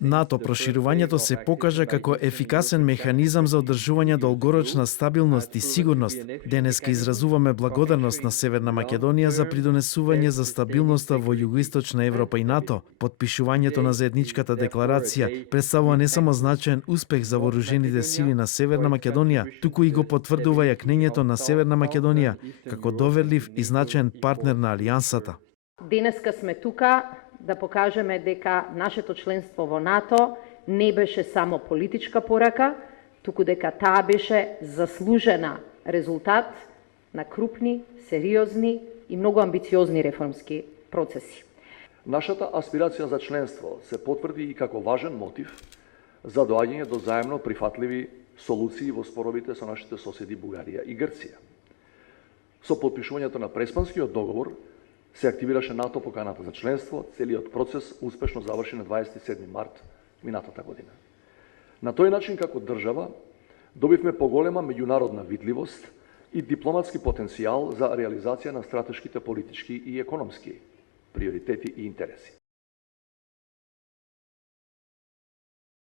НАТО проширувањето се покажа како ефикасен механизам за одржување долгорочна стабилност и сигурност. Денеска изразуваме благодарност на Северна Македонија за придонесување за стабилноста во Југоисточна Европа и НАТО. Подпишувањето на заедничката декларација представува не само значаен успех за вооружените сили на Северна Македонија, туку и го потврдува јакнењето на Северна Македонија како доверлив и значаен партнер на алијансата. Денеска сме тука да покажеме дека нашето членство во НАТО не беше само политичка порака, туку дека таа беше заслужена резултат на крупни, сериозни и многу амбициозни реформски процеси. Нашата аспирација за членство се потврди и како важен мотив за доаѓање до заемно прифатливи солуции во споровите со нашите соседи Бугарија и Грција. Со потпишувањето на Преспанскиот договор се активираше НАТО поканата за членство, целиот процес успешно заврши на 27 март минатата година. На тој начин, како држава, добивме поголема меѓународна видливост и дипломатски потенцијал за реализација на стратешките политички и економски приоритети и интереси.